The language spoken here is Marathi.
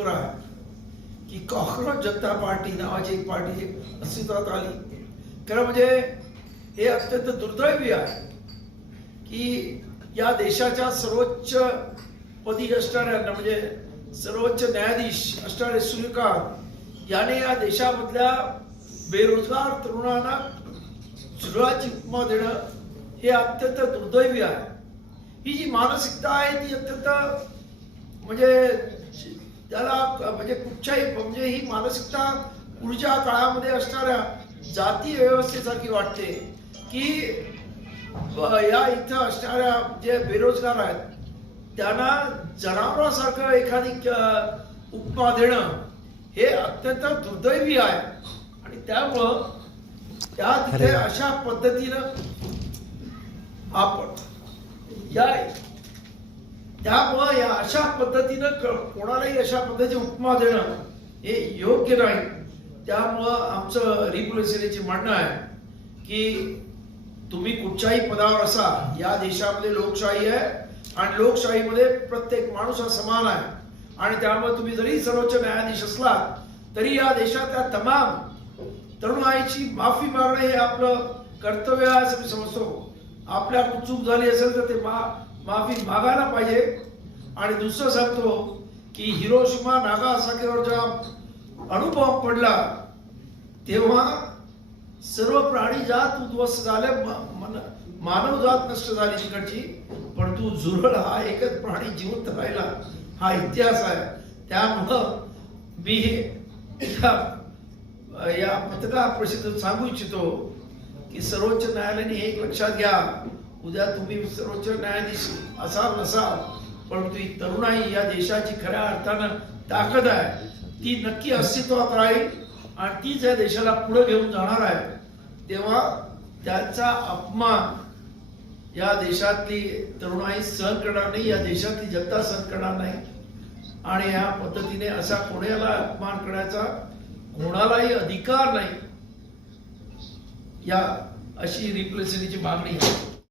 पातळीवर आहे की कॉक्रोच जनता पार्टी नावाची एक पार्टी अस्तित्वात आली. खरं म्हणजे हे अत्यंत दुर्दैवी आहे की या देशाच्या सर्वोच्च पदी असणाऱ्यांना म्हणजे सर्वोच्च न्यायाधीश असणारे सूर्यकांत याने या देशामधल्या बेरोजगार तरुणांना जुळवाची उपमा देणं हे अत्यंत दुर्दैवी आहे. ही जी मानसिकता आहे ती अत्यंत म्हणजे त्याला म्हणजे कुठच्याही म्हणजे ही मानसिकता पुढच्या काळामध्ये असणाऱ्या जाती व्यवस्थेसारखी वाटते की या इथं असणाऱ्या जे बेरोजगार आहेत त्यांना जनावरांसारखं एखादी उपमा देणं हे अत्यंत दुर्दैवी आहे. आणि त्यामुळं त्या तिथे अशा पद्धतीनं आपण त्यामुळं या अशा पद्धतीनं कोणालाही अशा पद्धतीची उपमा देणं हे योग्य नाही. त्यामुळं आमचं रिपब्लिकन म्हणणं आहे की तुम्ही कुठच्याही पदावर असा, या देशामध्ये लोकशाही आहे आणि लोकशाहीमध्ये प्रत्येक माणूस हा समान आहे. आणि त्यामुळे तुम्ही जरी सर्वोच्च न्यायाधीश असलात तरी या देशातल्या तमाम तरुणाईची माफी मागणं हे आपलं कर्तव्य आहे असं मी समजतो. आपल्याकडून चूक झाली असेल तर ते माफी मागायला पाहिजे. आणि दुसरं सांगतो की हिरोशिमा नागासाकीवर जेव्हा अणुबॉम्ब पडला तेव्हा सर्व प्राणी जात उद्ध्वस्त झाले, मानव जात नष्ट झाली तिकडची, परंतु झुरळ हा एकच प्राणी जिवंत राहिला हा इतिहास आहे. त्यामुळं मी या पत्रकार परिषदेत सांगू इच्छितो की सर्वोच्च न्यायालयाने एक लक्षात घ्या, उद्या तुम्ही सर्वोच्च न्यायाधीश असाल नसाल परंतु ही तरुणाई या देशाची खऱ्या अर्थानं ताकद आहे, ती नक्की अस्तित्वात राहील आणि तीच या देशाला पुढे घेऊन जाणार आहे. तेव्हा त्याचा अपमान या देशातली तरुणाई सहन करणार नाही, या देशातली जनता सहन करणार नाही. आणि या पद्धतीने असा कोणाला अपमान करण्याचा कोणालाही अधिकार नाही, या अशी रिप्रेझेंटेटिव्हची मागणी आहे.